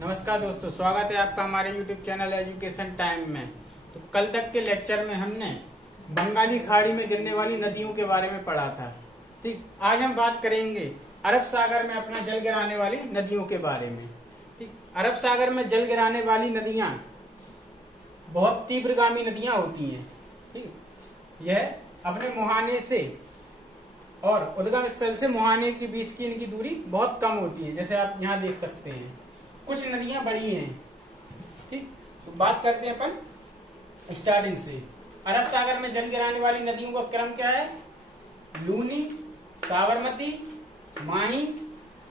नमस्कार दोस्तों, स्वागत है आपका हमारे YouTube चैनल एजुकेशन टाइम में। तो कल तक के लेक्चर में हमने बंगाली खाड़ी में गिरने वाली नदियों के बारे में पढ़ा था। ठीक, आज हम बात करेंगे अरब सागर में अपना जल गिराने वाली नदियों के बारे में। ठीक, अरब सागर में जल गिराने वाली नदियां बहुत तीव्रगामी नदियां होती हैं। ठीक, यह अपने मुहाने से और उद्गम स्थल से मुहाने के बीच की इनकी दूरी बहुत कम होती है, जैसे आप यहाँ देख सकते हैं। कुछ नदियां बड़ी हैं। ठीक, तो बात करते हैं अपन स्टार्टिंग से। अरब सागर में जल गिराने वाली नदियों का क्रम क्या है? लूनी, साबरमती, माही,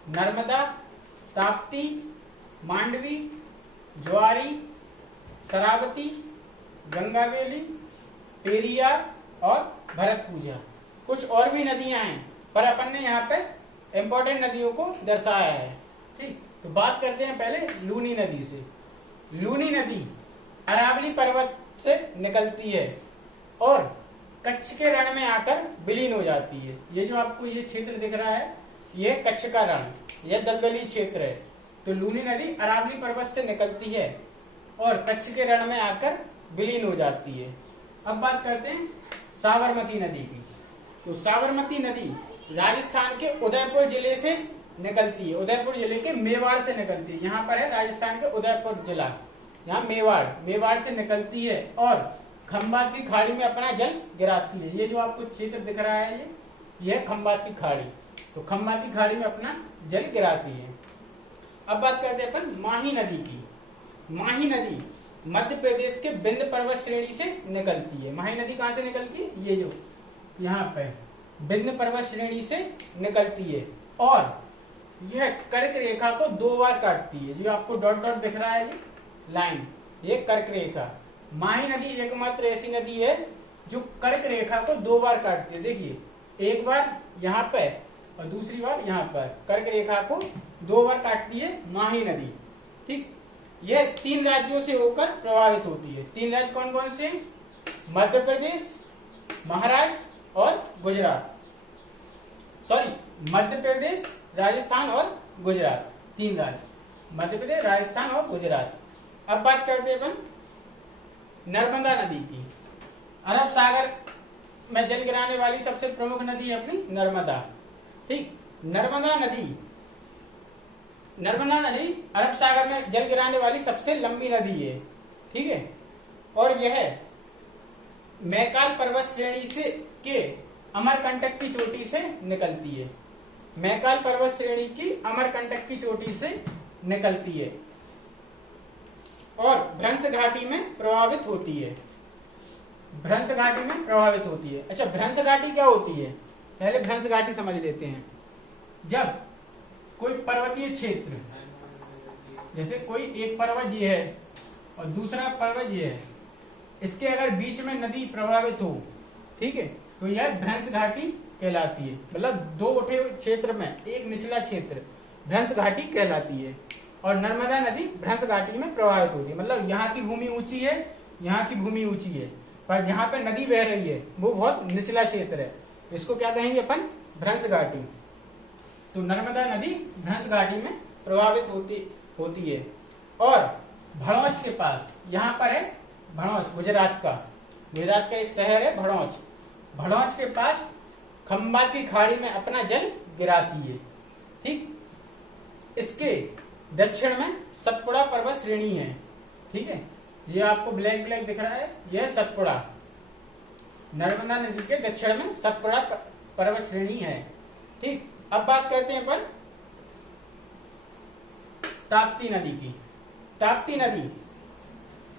नर्मदा, ताप्ती, मांडवी, ज्वारी, शरावती, गंगावेली, पेरियार और भरतपूजा। कुछ और भी नदियां हैं, पर अपन ने यहाँ पे इंपॉर्टेंट नदियों को दर्शाया है। ठीक, तो बात करते हैं पहले लूनी नदी से। लूनी नदी अरावली पर्वत से निकलती है और कच्छ के रण में आकर विलीन हो जाती है। ये जो आपको ये क्षेत्र दिख रहा है, ये कच्छ का रण, यह दलदली क्षेत्र है। तो लूनी नदी अरावली पर्वत से निकलती है और कच्छ के रण में आकर विलीन हो जाती है। अब बात करते हैं साबरमती नदी की। तो साबरमती नदी राजस्थान के उदयपुर जिले से निकलती है। उदयपुर जिले के मेवाड़ से निकलती है। यहाँ पर है राजस्थान के उदयपुर जिला, यहाँ मेवाड़ से निकलती है और खंबात की खाड़ी में अपना जल गिराती है। ये जो आपको क्षेत्र दिख रहा है, ये खंबात की खाड़ी। तो खंबात की खाड़ी में अपना जल गिराती है। अब बात करते हैं अपन माही नदी की। माही नदी मध्य प्रदेश के विंध्य पर्वत श्रेणी से निकलती है। माही नदी कहाँ से निकलती है? ये जो यहाँ पे विंध्य पर्वत श्रेणी से निकलती है और यह कर्क रेखा को 2 बार काटती है। जो आपको डॉट डॉट दिख रहा है, ये लाइन, ये कर्क रेखा। माही नदी एकमात्र ऐसी नदी है जो कर्क रेखा को 2 बार काटती है। देखिए, एक बार यहाँ पे और दूसरी बार यहाँ पर कर्क रेखा को 2 बार काटती है माही नदी। ठीक, यह 3 राज्यों से होकर प्रभावित होती है। 3 राज्य कौन कौन से? मध्य प्रदेश, महाराष्ट्र और गुजरात। सॉरी, मध्य प्रदेश, राजस्थान और गुजरात। 3 राज्य, मध्य प्रदेश, राजस्थान और गुजरात। अब बात करते हैं अपन नर्मदा नदी की। अरब सागर में जल गिराने वाली सबसे प्रमुख नदी है अपनी नर्मदा। ठीक, नर्मदा नदी अरब सागर में जल गिराने वाली सबसे लंबी नदी है। ठीक है, और यह मैकाल पर्वत श्रेणी से के अमरकंटक की चोटी से निकलती है। मैकाल पर्वत श्रेणी की अमरकंटक की चोटी से निकलती है और भ्रंश घाटी में प्रभावित होती है। भ्रंश घाटी में प्रभावित होती है। अच्छा, भ्रंश घाटी क्या होती है? पहले भ्रंश घाटी समझ लेते हैं। जब कोई पर्वतीय क्षेत्र, जैसे कोई एक पर्वत ये है और दूसरा पर्वत ये है, इसके अगर बीच में नदी प्रभावित हो, ठीक है, तो यह भ्रंश घाटी कहलाती है। मतलब 2 उठे क्षेत्र में एक निचला क्षेत्र भ्रंश घाटी कहलाती है और नर्मदा नदी भ्रंश घाटी में प्रभावित होती है। मतलब यहाँ की भूमि ऊंची है, यहाँ की भूमि ऊंची है, पर जहाँ पे नदी बह रही है वो बहुत निचला क्षेत्र है। इसको क्या कहेंगे अपन? भ्रंश घाटी। तो नर्मदा नदी भ्रंश घाटी में प्रभावित होती है। और भड़ौच के पास, यहाँ पर है भड़ौच, गुजरात का एक शहर है भड़ौच। भड़ौच के पास खंबात की खाड़ी में अपना जल गिराती है। ठीक, इसके दक्षिण में सतपुड़ा पर्वत श्रेणी है। ठीक है, ये आपको ब्लैक ब्लैक दिख रहा है, यह सतपुड़ा, नर्मदा नदी के दक्षिण में सतपुड़ा पर्वत श्रेणी है। ठीक, अब बात करते हैं पर ताप्ती नदी की। ताप्ती नदी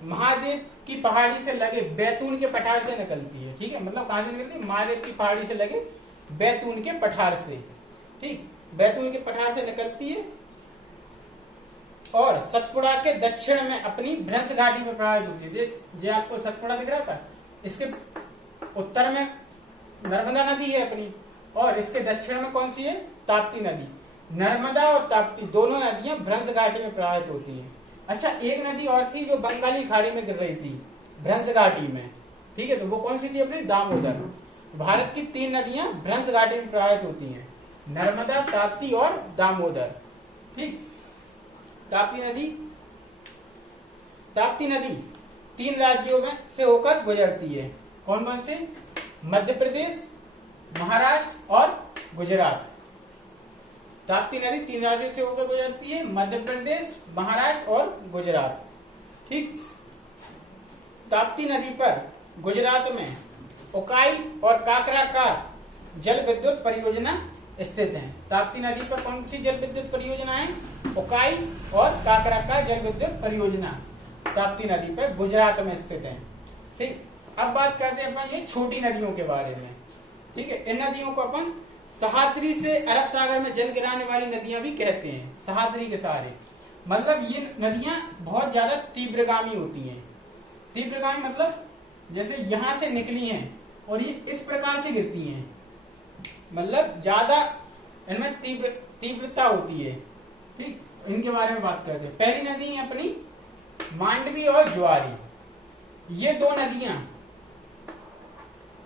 महादेव की पहाड़ी से लगे बैतून के पठार से निकलती है। ठीक है, मतलब कहां से निकलती है? महादेव की पहाड़ी से लगे बैतून के पठार से। ठीक, बैतून के पठार से निकलती है और सतपुड़ा के दक्षिण में अपनी भ्रंश घाटी में प्रभावित होती है। जो आपको सतपुड़ा दिख रहा था, इसके उत्तर में नर्मदा नदी है अपनी और इसके दक्षिण में कौन सी है? ताप्ती नदी। नर्मदा और ताप्ती दोनों नदियां भ्रंश घाटी में प्रभावित होती हैं। अच्छा, एक नदी और थी जो बंगाली खाड़ी में गिर रही थी भ्रंश घाटी में। ठीक है, तो वो कौन सी थी अपनी? दामोदर। भारत की 3 नदियां भ्रंश घाटी में प्रभावित होती हैं, नर्मदा, ताप्ती और दामोदर। ठीक, ताप्ती नदी 3 राज्यों में से होकर गुजरती है। कौन कौन से? मध्य प्रदेश, महाराष्ट्र और गुजरात। ताप्ती नदी 3 राज्यों से होकर गुजरती है, मध्य प्रदेश, महाराष्ट्र और गुजरात। ठीक। ताप्ती नदी पर गुजरात में उकाई और काकराकार जल विद्युत परियोजना स्थित है। ताप्ती नदी पर कौन सी जल विद्युत परियोजना है? उकाई और काकराकार जल विद्युत परियोजना ताप्ती नदी पर गुजरात में स्थित है। ठीक। अब बात करते हैं अपन ये छोटी नदियों के बारे में। ठीक है। इन नदियों को अपन सहाद्री से अरब सागर में जल गिराने वाली नदियां भी कहते हैं। सहाद्री के सहारे मतलब ये नदियां बहुत ज्यादा तीव्रगामी होती हैं। तीव्रगामी मतलब जैसे यहां से निकली हैं और ये इस प्रकार से गिरती हैं, मतलब ज्यादा इनमें तीव्रता होती है। ठीक। इनके बारे में बात करते हैं। पहली नदी है अपनी मांडवी और ज्वारी। ये 2 नदियां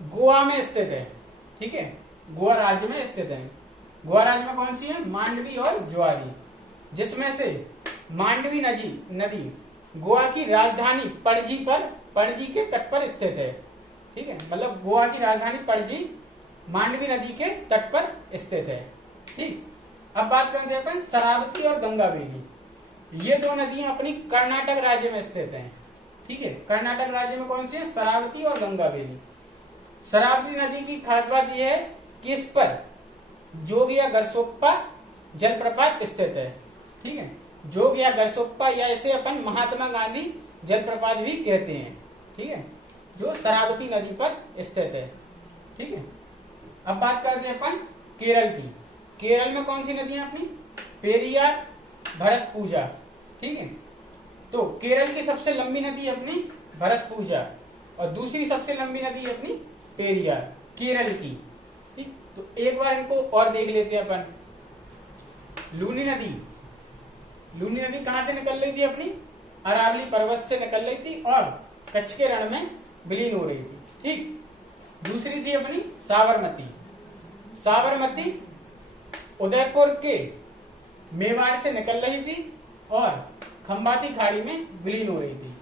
गोवा में स्थित है। ठीक है। गोवा राज्य में स्थित है। गोवा राज्य में कौन सी है? मांडवी और ज्वारी, जिसमें से मांडवी नदी गोवा की राजधानी पणजी के तट पर स्थित है। ठीक है। मतलब गोवा की राजधानी पणजी मांडवी नदी के तट पर स्थित है। ठीक। अब बात करते हैं अपन शरावती और गंगावेली। ये 2 नदियां अपनी कर्नाटक राज्य में स्थित हैं। ठीक है। कर्नाटक राज्य में कौन सी है? शरावती और गंगावेली। शरावती नदी की खास बात यह है कि इस पर जोग या गरसोप्पा जलप्रपात स्थित है। ठीक है। जोग या गरसोप्पा या इसे अपन महात्मा गांधी जलप्रपात भी कहते हैं। ठीक है। जो शरावती नदी पर स्थित है। ठीक है। अब बात करते हैं अपन केरल की। केरल में कौन सी नदियां अपनी? पेरियार, भरतपुजा। ठीक है। तो केरल की सबसे लंबी नदी अपनी भरतपुजा और दूसरी सबसे लंबी नदी अपनी पेरियार, केरल की। ठीक। तो एक बार इनको और देख लेते हैं अपन। लूनी नदी कहां से निकल रही थी? अपनी अरावली पर्वत से निकल रही थी और कच्छ के रण में विलीन हो रही थी। ठीक। दूसरी थी अपनी साबरमती उदयपुर के मेवाड़ से निकल रही थी और खंबाती खाड़ी में विलीन हो रही थी।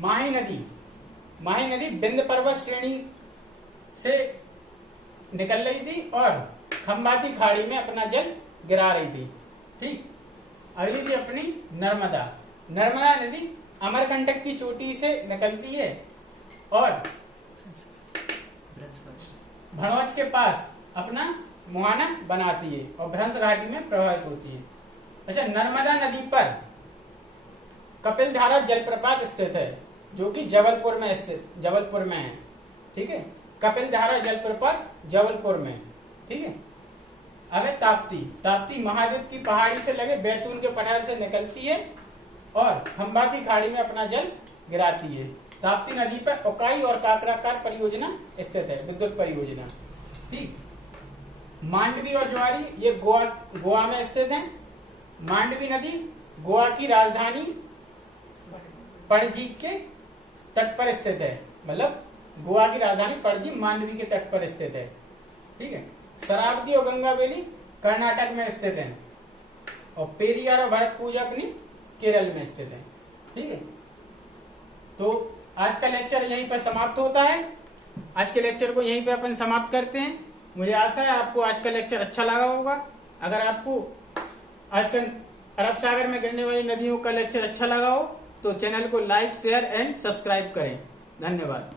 माही नदी विंध्य पर्वत श्रेणी से निकल रही थी और खंबाती खाड़ी में अपना जल गिरा रही थी। ठीक। अगली थी अपनी नर्मदा नदी अमरकंटक की चोटी से निकलती है और भड़ौच के पास अपना मुहाना बनाती है और भ्रंश घाटी में प्रवाहित होती है। अच्छा, नर्मदा नदी पर कपिलधारा जलप्रपात स्थित है जो कि जबलपुर में है। ठीक है। कपिलधारा जलप्रपात जबलपुर में। ठीक है। अब है ताप्ती महाद्वीप की पहाड़ी से लगे बैतूल के पठार से निकलती है और खंबाती खाड़ी में अपना जल गिराती है। ताप्ती नदी पर उकाई और काकराकार परियोजना स्थित है, विद्युत परियोजना। ठीक। मांडवी और ज्वारी ये गोवा में स्थित है। मांडवी नदी गोवा की राजधानी पणजी के तट पर स्थित है, मतलब गोवा की राजधानी पणजी मांडवी के तट पर स्थित है। ठीक है। शरावती और गंगावेली कर्नाटक में स्थित है और पेरियार और भरतपुजा अपनी केरल में स्थित है। ठीक है। तो आज का लेक्चर यहीं पर समाप्त होता है। आज के लेक्चर को यहीं पे अपन समाप्त करते हैं। मुझे आशा है आपको आज का लेक्चर अच्छा लगा होगा। अगर आपको आज का अरब सागर में गिरने वाली नदियों का लेक्चर अच्छा लगा हो तो चैनल को लाइक, शेयर एंड सब्सक्राइब करें। धन्यवाद।